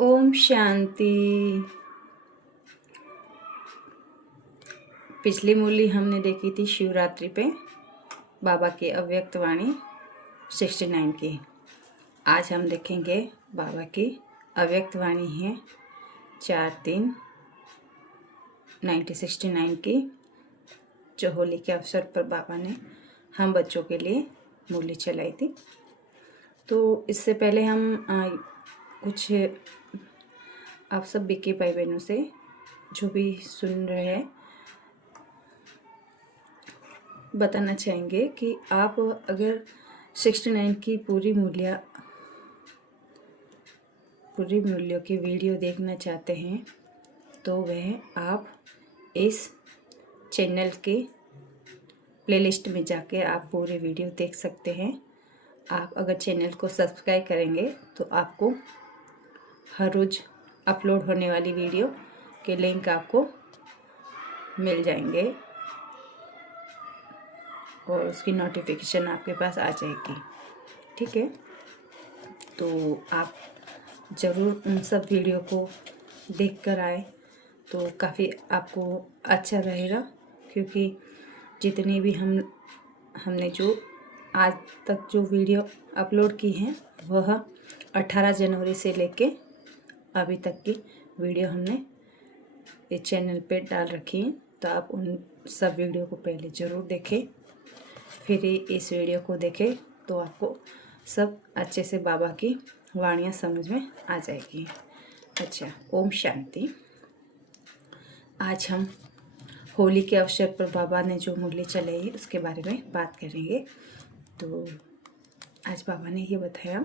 ओम शांति। पिछली मूली हमने देखी थी शिवरात्रि पे बाबा की अव्यक्त वाणी 69 की। आज हम देखेंगे बाबा की अव्यक्त वाणी है 4/3/1969 की, जो होली के अवसर पर बाबा ने हम बच्चों के लिए मूली चलाई थी। तो इससे पहले हम कुछ आप सब बीके भाई बहनों से जो भी सुन रहे हैं बताना चाहेंगे कि आप अगर 69 की पूरी मूल्यों की वीडियो देखना चाहते हैं तो वह आप इस चैनल के प्लेलिस्ट में जाके आप पूरी वीडियो देख सकते हैं। आप अगर चैनल को सब्सक्राइब करेंगे तो आपको हर रोज़ अपलोड होने वाली वीडियो के लिंक आपको मिल जाएंगे और उसकी नोटिफिकेशन आपके पास आ जाएगी। ठीक है, तो आप ज़रूर उन सब वीडियो को देख कर आए तो काफ़ी आपको अच्छा रहेगा, क्योंकि जितनी भी हमने जो आज तक जो वीडियो अपलोड की हैं वह 18 जनवरी से लेके अभी तक की वीडियो हमने इस चैनल पे डाल रखी है। तो आप उन सब वीडियो को पहले ज़रूर देखें, फिर इस वीडियो को देखें तो आपको सब अच्छे से बाबा की वाणियाँ समझ में आ जाएगी। अच्छा, ओम शांति। आज हम होली के अवसर पर बाबा ने जो मुरली चलाई है उसके बारे में बात करेंगे। तो आज बाबा ने ये बताया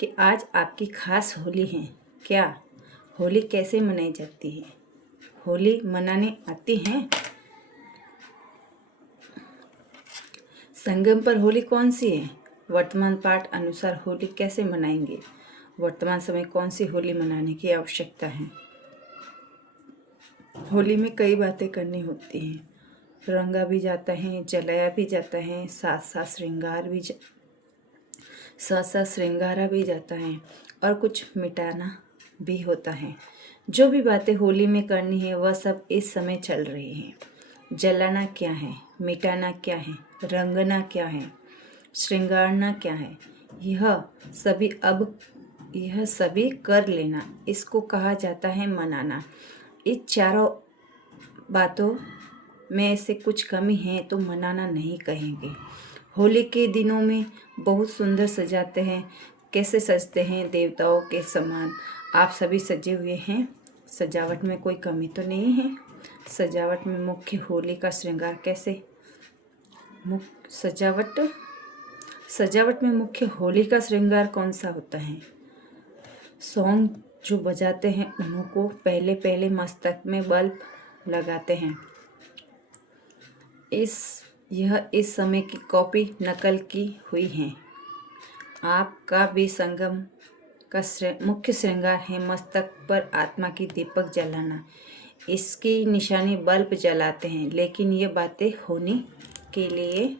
कि आज आपकी खास होली है क्या, होली कैसे मनाई जाती है, होली मनाने आती हैं। संगम पर होली कौन सी है, वर्तमान पाठ अनुसार होली कैसे मनाएंगे, वर्तमान समय कौन सी होली मनाने की आवश्यकता है। होली में कई बातें करनी होती हैं, रंगा भी जाता है, जलाया भी जाता है, साथ साथ श्रृंगारा भी जाता है और कुछ मिटाना भी होता है। जो भी बातें होली में करनी है वह सब इस समय चल रही हैं। जलाना क्या है, मिटाना क्या है, रंगना क्या है, श्रृंगारना क्या है, यह सभी कर लेना, इसको कहा जाता है मनाना। इस चारों बातों में से कुछ कमी है तो मनाना नहीं कहेंगे। होली के दिनों में बहुत सुंदर सजाते हैं। कैसे सजते हैं, देवताओं के समान आप सभी सजे हुए हैं। सजावट में कोई कमी तो नहीं है। सजावट में मुख्य होली का श्रृंगार कैसे सजावट में मुख्य होली का श्रृंगार कौन सा होता है। सॉन्ग जो बजाते हैं उन्हों को पहले मस्तक में बल्ब लगाते हैं। यह इस समय की कॉपी नकल की हुई है। आपका भी संगम का मुख्य श्रृंगार है मस्तक पर आत्मा की दीपक जलाना। इसकी निशानी बल्ब जलाते हैं, लेकिन ये बातें होने के लिए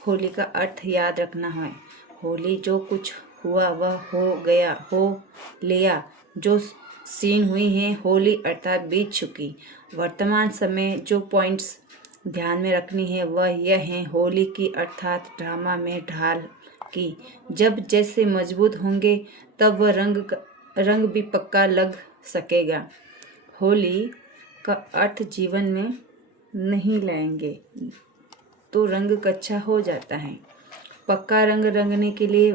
होली का अर्थ याद रखना है। होली जो कुछ हुआ वह हो गया, हो लिया। जो सीन हुई है होली अर्थात बीत चुकी। वर्तमान समय जो पॉइंट्स ध्यान में रखनी है वह यह है, होली की अर्थात ड्रामा में ढाल की जब जैसे मजबूत होंगे तब वह रंग भी पक्का लग सकेगा। होली का अर्थ जीवन में नहीं लाएंगे तो रंग कच्चा हो जाता है। पक्का रंग रंगने के लिए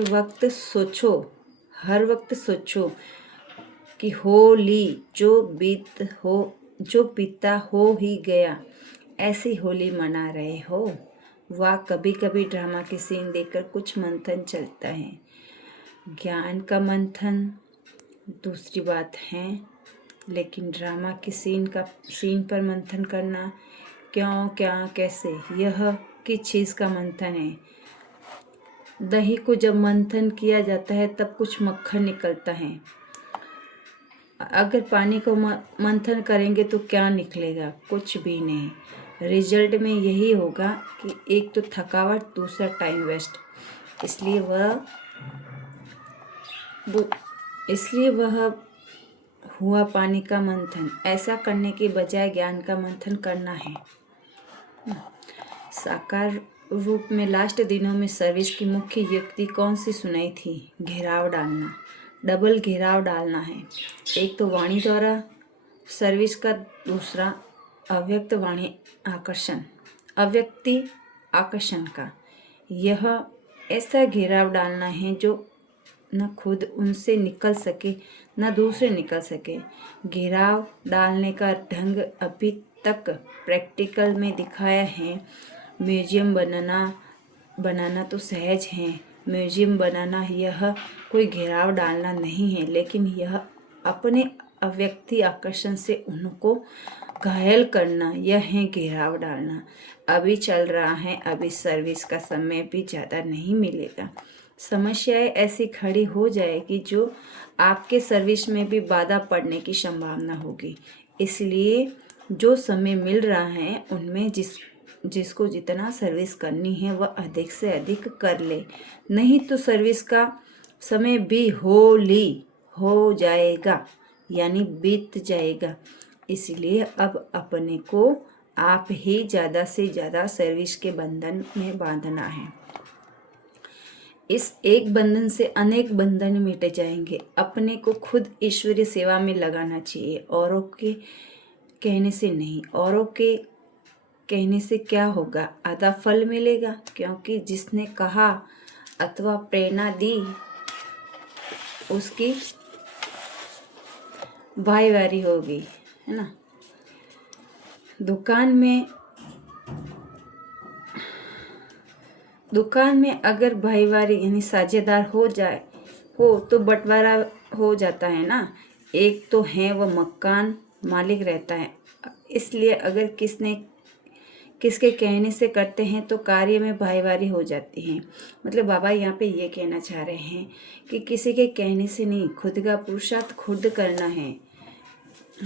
वक्त सोचो, हर वक्त सोचो कि होली जो बीता हो ही गया, ऐसी होली मना रहे हो। वाह, कभी कभी ड्रामा के सीन देखकर कुछ मंथन चलता है, ज्ञान का मंथन दूसरी बात है, लेकिन ड्रामा के सीन पर मंथन करना क्यों, क्या, कैसे, यह किस चीज़ का मंथन है। दही को जब मंथन किया जाता है तब कुछ मक्खन निकलता है। अगर पानी को मंथन करेंगे तो क्या निकलेगा? कुछ भी नहीं। रिजल्ट में यही होगा कि एक तो थकावट, दूसरा टाइम वेस्ट। इसलिए वह हुआ पानी का मंथन। ऐसा करने के बजाय ज्ञान का मंथन करना है। साकार रूप में लास्ट दिनों में सर्विस की मुख्य युक्ति कौन सी सुनाई थी? घेराव डालना, डबल घेराव डालना है। एक तो वाणी द्वारा सर्विस का, दूसरा अव्यक्त वाणी आकर्षण, अव्यक्ति आकर्षण का। यह ऐसा घेराव डालना है जो न खुद उनसे निकल सके न दूसरे निकल सके। घेराव डालने का ढंग अभी तक प्रैक्टिकल में दिखाया है। म्यूजियम बनाना तो सहज है। म्यूजियम बनाना यह कोई घेराव डालना नहीं है, लेकिन यह अपने अव्यक्ति आकर्षण से उनको घायल करना, यह है घेराव डालना। अभी चल रहा है, अभी सर्विस का समय भी ज़्यादा नहीं मिलेगा। समस्याएं ऐसी खड़ी हो जाएगी जो आपके सर्विस में भी बाधा पड़ने की संभावना होगी। इसलिए जो समय मिल रहा है उनमें जिसको जितना सर्विस करनी है वह अधिक से अधिक कर ले, नहीं तो सर्विस का समय भी हो जाएगा, यानी बीत जाएगा। इसलिए अब अपने को आप ही ज़्यादा से ज़्यादा सर्विस के बंधन में बांधना है। इस एक बंधन से अनेक बंधन मिट जाएंगे। अपने को खुद ईश्वरीय सेवा में लगाना चाहिए, औरों के कहने से नहीं। औरों के कहने से क्या होगा? आधा फल मिलेगा, क्योंकि जिसने कहा अथवा प्रेरणा दी उसकी भाईवारी होगी, है ना। दुकान में अगर भाईवारी यानी साझेदार हो तो बंटवारा हो जाता है ना। एक तो है वह मकान मालिक रहता है, इसलिए अगर किसके कहने से करते हैं तो कार्य में भाईवारी हो जाती है। मतलब बाबा यहाँ पे ये कहना चाह रहे हैं कि किसी के कहने से नहीं, खुद का पुरुषार्थ खुद करना है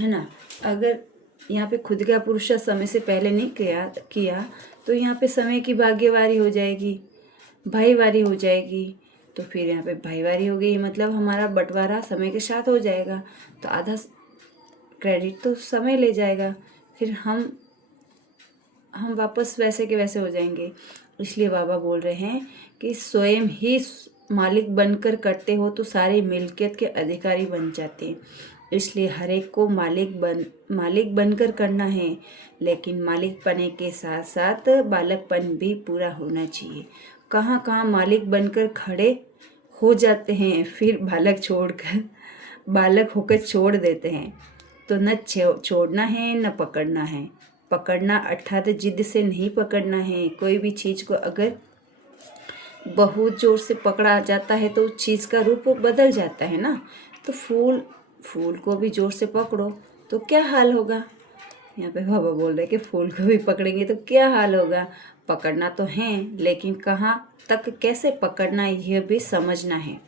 ना। अगर यहाँ पे खुद का पुरुषार्थ समय से पहले नहीं किया तो यहाँ पे समय की भाग्यवारी हो जाएगी, भाईवारी हो जाएगी। तो फिर यहाँ पे भाईवारी हो गई, मतलब हमारा बंटवारा समय के साथ हो जाएगा, तो आधा क्रेडिट तो समय ले जाएगा, फिर हम वापस वैसे के वैसे हो जाएंगे। इसलिए बाबा बोल रहे हैं कि स्वयं ही मालिक बनकर करते हो तो सारी मिल्कियत के अधिकारी बन जाते हैं। इसलिए हर एक को मालिक बनकर करना है, लेकिन मालिक बने के साथ साथ बालकपन भी पूरा होना चाहिए। कहाँ मालिक बनकर खड़े हो जाते हैं, फिर बालक होकर छोड़ देते हैं। तो न छोड़ना है न पकड़ना है। पकड़ना अर्थात जिद से नहीं पकड़ना है। कोई भी चीज़ को अगर बहुत जोर से पकड़ा जाता है तो चीज़ का रूप बदल जाता है ना। तो फूल को भी जोर से पकड़ो तो क्या हाल होगा? यहाँ पे बाबा बोल रहे हैं कि फूल को भी पकड़ेंगे तो क्या हाल होगा। पकड़ना तो है, लेकिन कहाँ तक कैसे पकड़ना यह भी समझना है।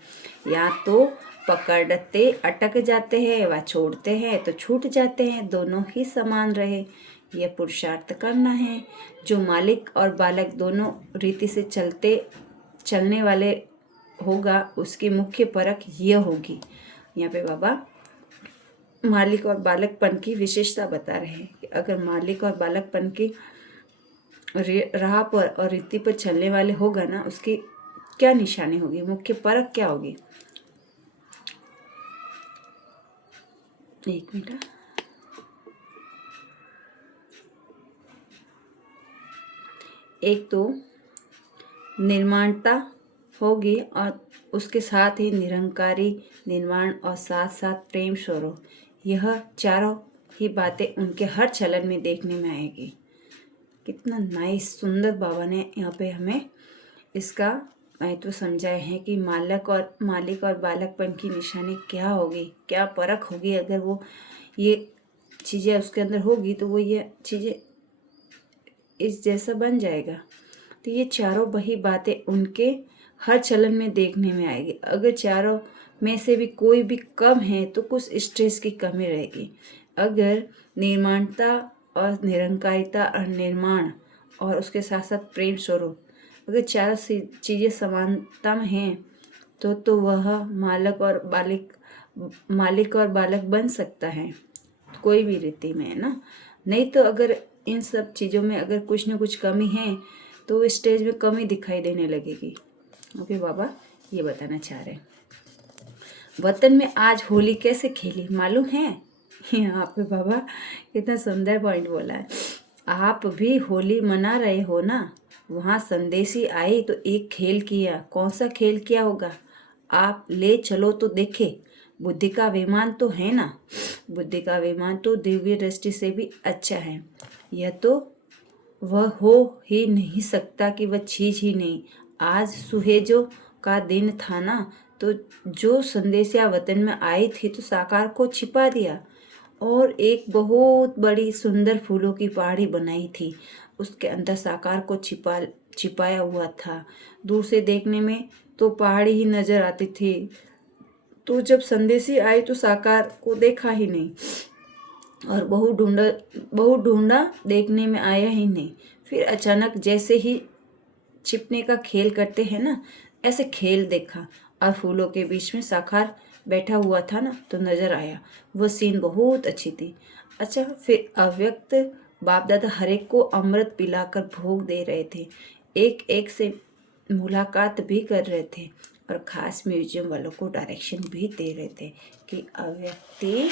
या तो पकड़ते अटक जाते हैं व छोड़ते हैं तो छूट जाते हैं, दोनों ही समान रहे, यह पुरुषार्थ करना है। जो मालिक और बालक दोनों रीति से चलने वाले होगा उसकी मुख्य परख यह होगी। यहाँ पे बाबा मालिक और बालकपन की विशेषता बता रहे हैं कि अगर मालिक और बालकपन की राह पर और रीति पर चलने वाले होगा ना, उसकी क्या निशानी होगी, मुख्य परख क्या होगी। एक मिनट। एक तो निर्माणता होगी और उसके साथ ही निरंकारी निर्माण और साथ साथ प्रेम स्वरूप, यह चारों ही बातें उनके हर चलन में देखने में आएगी। कितना नाइस सुंदर बाबा ने यहाँ पे हमें इसका महत्व समझाए हैं कि मालिक और बालकपन की निशानी क्या होगी, क्या परख होगी। अगर वो ये चीज़ें उसके अंदर होगी तो वो ये चीज़ें इस जैसा बन जाएगा। तो ये चारों वही बातें उनके हर चलन में देखने में आएगी। अगर चारों में से भी कोई भी कम है तो कुछ स्ट्रेस की कमी रहेगी। अगर निर्माणता और निरंकारिता और निर्माण और उसके साथ साथ प्रेम स्वरूप, अगर चारों चीज़ें समानता में हैं तो वह मालिक और बालक बन सकता है, कोई भी रीति में, है ना। नहीं तो अगर इन सब चीज़ों में अगर कुछ ना कुछ कमी है तो स्टेज में कमी दिखाई देने लगेगी। ओके बाबा ये बताना चाह रहे हैं। वतन में आज होली कैसे खेली मालूम है? यहाँ पे बाबा कितना सुंदर पॉइंट बोला है। आप भी होली मना रहे हो ना, वहाँ संदेशी आई तो एक खेल किया। कौन सा खेल किया होगा? आप ले चलो तो देखे। बुद्धि का विमान तो है ना, बुद्धि का विमान तो दिव्य दृष्टि से भी अच्छा है। यह तो वह हो ही नहीं सकता कि वह चीज ही नहीं। आज सुहेजों का दिन था ना, तो जो संदेशिया वतन में आई थी तो साकार को छिपा दिया और एक बहुत बड़ी सुंदर फूलों की पहाड़ी बनाई थी। उसके अंदर साकार को छिपाया हुआ था। दूर से देखने में तो पहाड़ी ही नजर आती थी। तो जब संदेशी आई तो साकार को देखा ही नहीं और बहुत ढूंढा देखने में आया ही नहीं। फिर अचानक जैसे ही छिपने का खेल करते हैं ना, ऐसे खेल देखा और फूलों के बीच में साकार बैठा हुआ था ना, तो नजर आया। वो सीन बहुत अच्छी थी। अच्छा, फिर अव्यक्त बाप दादा हर एक को अमृत पिलाकर भोग दे रहे थे, एक एक से मुलाकात भी कर रहे थे और खास म्यूजियम वालों को डायरेक्शन भी दे रहे थे कि अव्यक्ति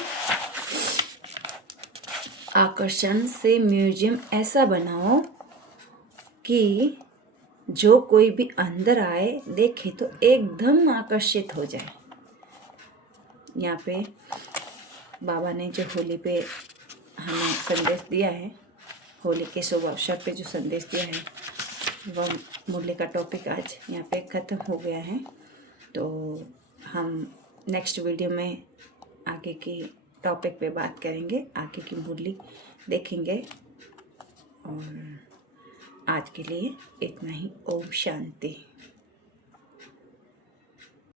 आकर्षण से म्यूजियम ऐसा बनाओ कि जो कोई भी अंदर आए देखे तो एकदम आकर्षित हो जाए। यहाँ पे बाबा ने जो होली पे हमें संदेश दिया है, होली के शुभ अवसर पे जो संदेश दिया है, वह मुरली का टॉपिक आज यहाँ पे ख़त्म हो गया है। तो हम नेक्स्ट वीडियो में आगे की टॉपिक पे बात करेंगे, आगे की मुरली देखेंगे। और आज के लिए इतना ही। ओम शांति।